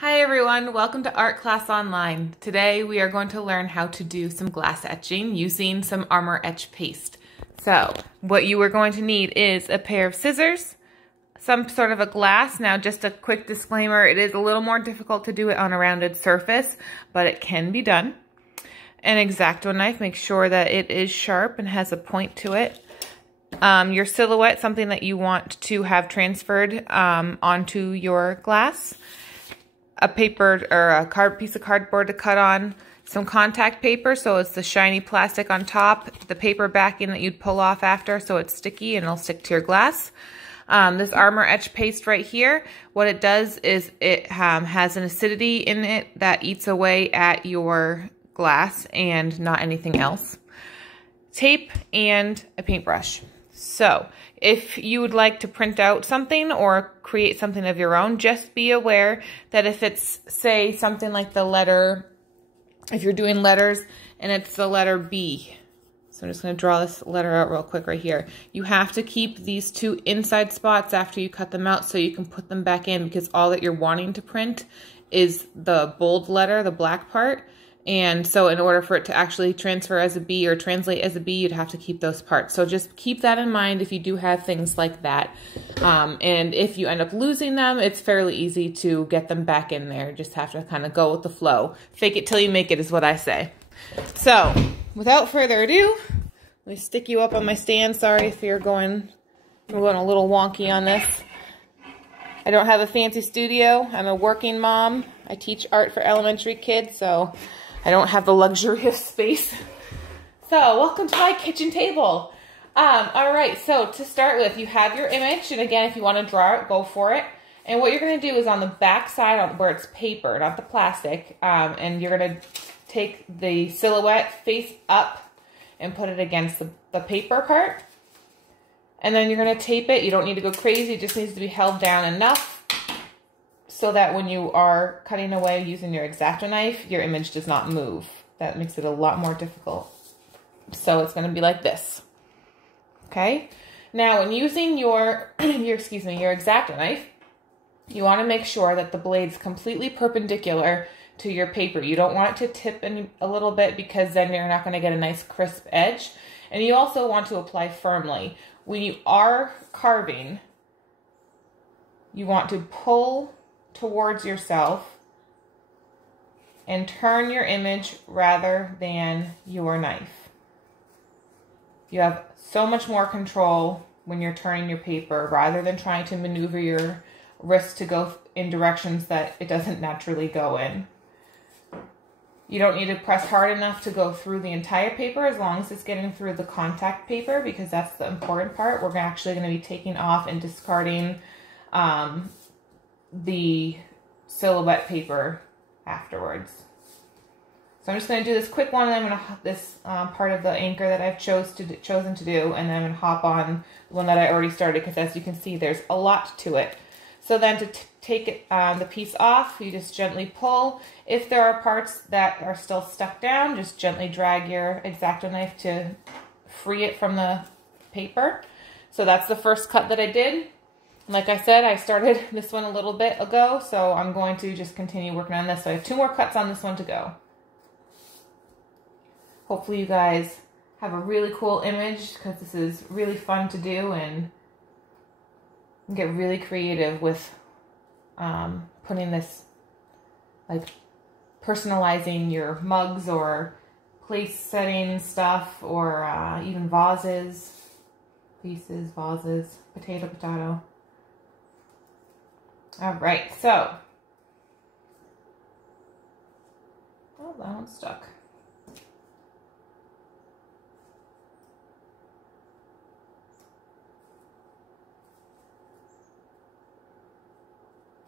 Hi everyone, welcome to Art Class Online. Today we are going to learn how to do some glass etching using some Armor Etch Paste. So what you are going to need is a pair of scissors, some sort of a glass. Now just a quick disclaimer, it is a little more difficult to do it on a rounded surface, but it can be done. An X-Acto knife, make sure that it is sharp and has a point to it. Your silhouette, something that you want to have transferred onto your glass. A paper or a piece of cardboard to cut on, some contact paper so it's the shiny plastic on top, the paper backing that you'd pull off after so it's sticky and it'll stick to your glass. This Armor Etch Paste right here, what it does is it has an acidity in it that eats away at your glass and not anything else. Tape and a paintbrush. So if you would like to print out something or create something of your own, just be aware that if it's, say, something like the letter, if you're doing letters and it's the letter B, so I'm just going to draw this letter out real quick right here. You have to keep these two inside spots after you cut them out so you can put them back in, because all that you're wanting to print is the bold letter, the black part. And so in order for it to actually transfer as a B or translate as a B, you'd have to keep those parts. So just keep that in mind if you do have things like that. And if you end up losing them, it's fairly easy to get them back in there. Just have to kind of go with the flow. Fake it till you make it is what I say. So without further ado, let me stick you up on my stand. Sorry if I'm going a little wonky on this. I don't have a fancy studio. I'm a working mom. I teach art for elementary kids, so I don't have the luxury of space. So welcome to my kitchen table. All right, so to start with, you have your image, and again, if you want to draw it, go for it. And what you're going to do is on the back side, where it's paper, not the plastic, and you're going to take the silhouette face up and put it against the paper part. And then you're going to tape it. You don't need to go crazy. It just needs to be held down enough so that when you are cutting away using your X-Acto knife, your image does not move. That makes it a lot more difficult. So it's going to be like this. Okay? Now, when using your X-Acto knife, you want to make sure that the blade's completely perpendicular to your paper. You don't want it to tip in a little bit, because then you're not going to get a nice crisp edge. And you also want to apply firmly. When you are carving, you want to pull towards yourself and turn your image rather than your knife. You have so much more control when you're turning your paper rather than trying to maneuver your wrist to go in directions that it doesn't naturally go in. You don't need to press hard enough to go through the entire paper, as long as it's getting through the contact paper, because that's the important part. We're actually going to be taking off and discarding the silhouette paper afterwards. So I'm just going to do this quick one, and I'm going to this part of the anchor that I've chosen to do, and then I'm going to hop on the one that I already started, because as you can see, there's a lot to it. So then to take it, the piece off, you just gently pull. If there are parts that are still stuck down, just gently drag your X-Acto knife to free it from the paper. So that's the first cut that I did. Like I said, I started this one a little bit ago, so I'm going to just continue working on this. So I have 2 more cuts on this one to go. Hopefully you guys have a really cool image, because this is really fun to do, and get really creative with putting this, like personalizing your mugs or place setting stuff, or even vases, pieces, vases, potato. All right, so, oh, that one's stuck.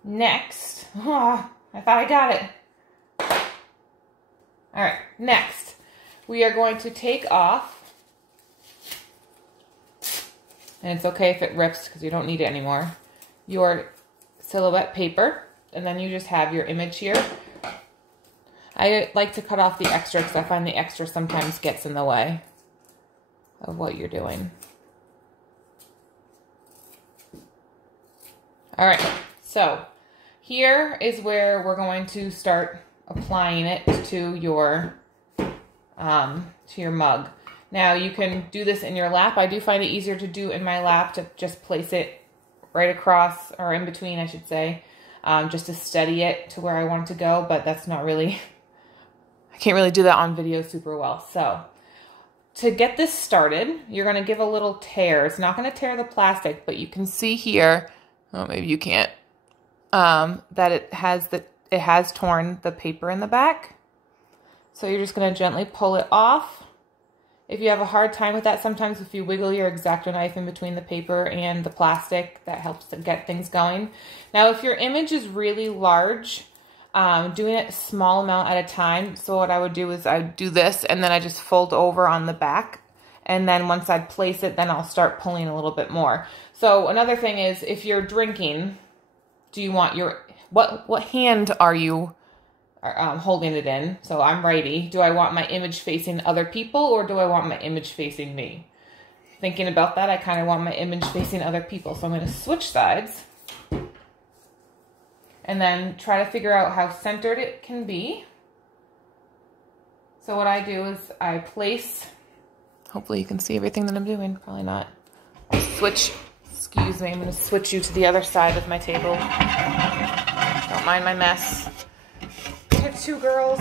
Next, I thought I got it. All right, next, we are going to take off, and it's okay if it rips because you don't need it anymore, your silhouette paper, and then you just have your image here. I like to cut off the extra because I find the extra sometimes gets in the way of what you're doing. All right, so here is where we're going to start applying it to your mug. Now you can do this in your lap. I do find it easier to do in my lap, to just place it right across, or in between I should say, just to steady it to where I want it to go, but that's not really, I can't really do that on video super well. So to get this started, you're going to give a little tear. It's not going to tear the plastic, but you can see here, oh, maybe you can't, that it has torn the paper in the back. So you're just going to gently pull it off. If you have a hard time with that, sometimes if you wiggle your X-Acto knife in between the paper and the plastic, that helps to get things going. Now, if your image is really large, doing it a small amount at a time. So what I would do is I would do this, and then I just fold over on the back. And then once I place it, then I'll start pulling a little bit more. So another thing is, if you're drinking, do you want your, what hand are you holding it in? So I'm righty. Do I want my image facing other people, or do I want my image facing me? Thinking about that, I kind of want my image facing other people. So I'm going to switch sides and then try to figure out how centered it can be. So what I do is I place, hopefully you can see everything that I'm doing, probably not. Switch, excuse me, I'm going to switch you to the other side of my table. Don't mind my mess. I have two girls.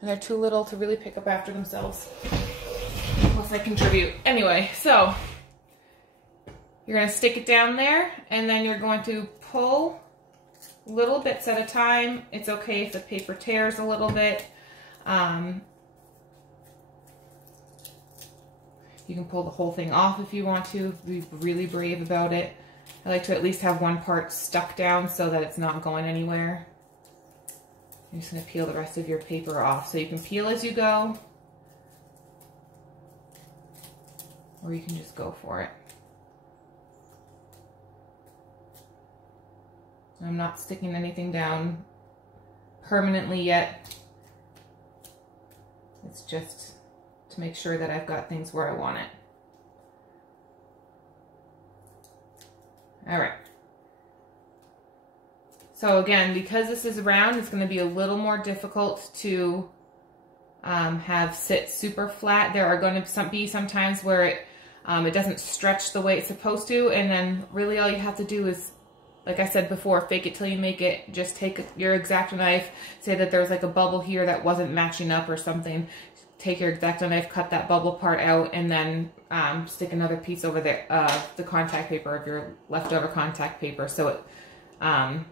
And they're too little to really pick up after themselves. Plus I contribute. Anyway, so you're going to stick it down there, and then you're going to pull little bits at a time. It's okay if the paper tears a little bit. You can pull the whole thing off if you want to. Be really brave about it. I like to at least have one part stuck down so that it's not going anywhere. I'm just going to peel the rest of your paper off. So you can peel as you go, or you can just go for it. I'm not sticking anything down permanently yet. It's just to make sure that I've got things where I want it. All right. So again, because this is round, it's going to be a little more difficult to have sit super flat. There are going to be some times where it doesn't stretch the way it's supposed to, and then really all you have to do is, like I said before, fake it till you make it. Just take your X-Acto knife, say that there's like a bubble here that wasn't matching up or something. Take your X-Acto knife, cut that bubble part out, and then stick another piece over there of the contact paper, of your leftover contact paper, so it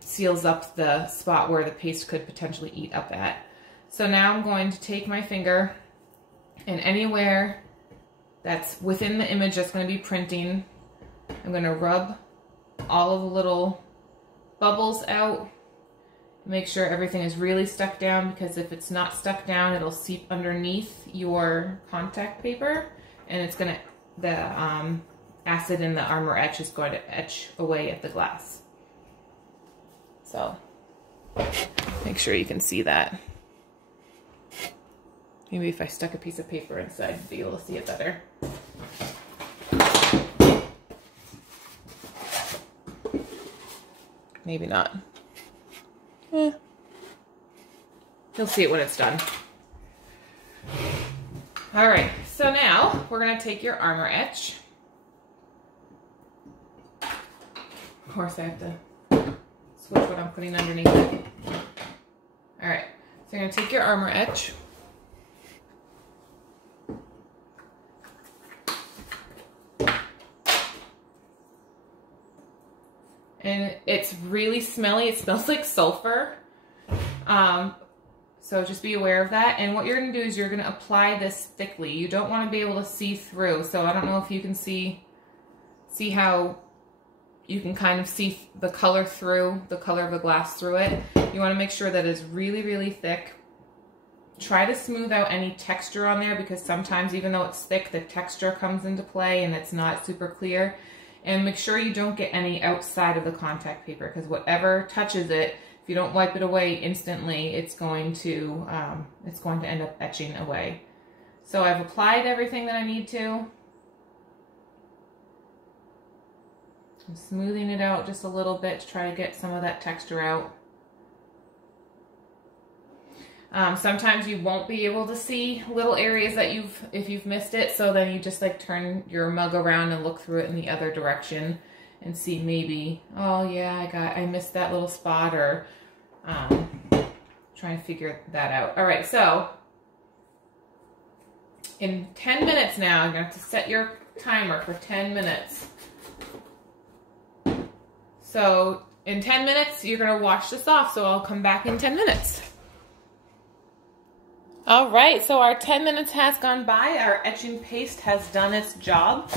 seals up the spot where the paste could potentially eat up at. So now I'm going to take my finger, and anywhere that's within the image that's going to be printing, I'm going to rub all of the little bubbles out. Make sure everything is really stuck down, because if it's not stuck down, it'll seep underneath your contact paper, and it's going to, the acid in the Armor Etch is going to etch away at the glass. So make sure you can see that. Maybe if I stuck a piece of paper inside, you'd be able to see it better. Maybe not. You'll see it when it's done. All right, so now we're gonna take your Armor Etch. Of course, I have to switch what I'm putting underneath it. All right, so you're gonna take your Armor Etch. And it's really smelly. It smells like sulfur. So just be aware of that. And what you're going to do is you're going to apply this thickly. You don't want to be able to see through. So I don't know if you can see how you can kind of see the color through, the color of the glass through it. You want to make sure that it's really, really thick. Try to smooth out any texture on there, because sometimes even though it's thick, the texture comes into play and it's not super clear. And make sure you don't get any outside of the contact paper, because whatever touches it, if you don't wipe it away instantly, it's going to end up etching away. So I've applied everything that I need to. I'm smoothing it out just a little bit to try to get some of that texture out. Sometimes you won't be able to see little areas that if you've missed it, so then you just like turn your mug around and look through it in the other direction and see maybe, oh yeah, I missed that little spot, or trying to figure that out. All right, so in 10 minutes now, you're gonna have to set your timer for 10 minutes. So in 10 minutes, you're gonna wash this off, so I'll come back in 10 minutes. All right, so our 10 minutes has gone by. Our etching paste has done its job.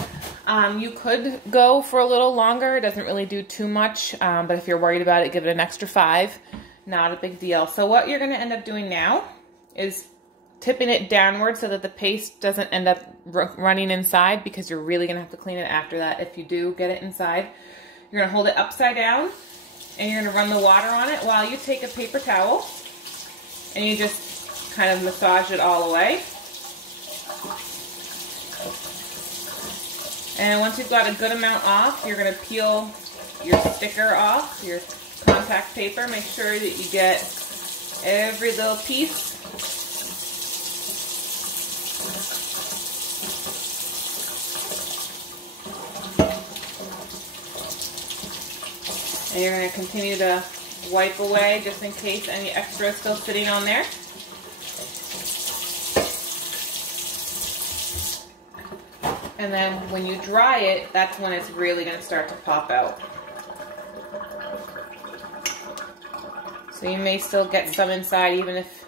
You could go for a little longer. It doesn't really do too much, but if you're worried about it, give it an extra 5. Not a big deal. So what you're gonna end up doing now is tipping it downward so that the paste doesn't end up running inside, because you're really gonna have to clean it after that if you do get it inside. You're gonna hold it upside down and you're gonna run the water on it while you take a paper towel and you just kind of massage it all away. And once you've got a good amount off, you're going to peel your sticker off, your contact paper. Make sure that you get every little piece. And you're going to continue to wipe away just in case any extra is still sitting on there. And then when you dry it, that's when it's really going to start to pop out. So you may still get some inside even if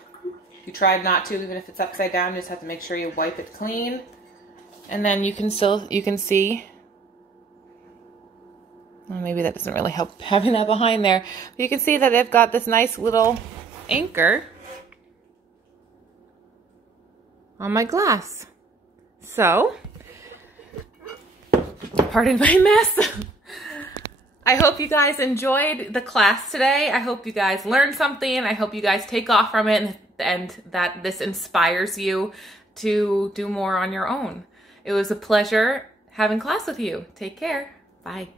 you tried not to, even if it's upside down. You just have to make sure you wipe it clean. And then you can see, well, maybe that doesn't really help having that behind there, but you can see that they've got this nice little anchor on my glass. So, pardon my mess. I hope you guys enjoyed the class today. I hope you guys learned something. I hope you guys take off from it and that this inspires you to do more on your own. It was a pleasure having class with you. Take care. Bye.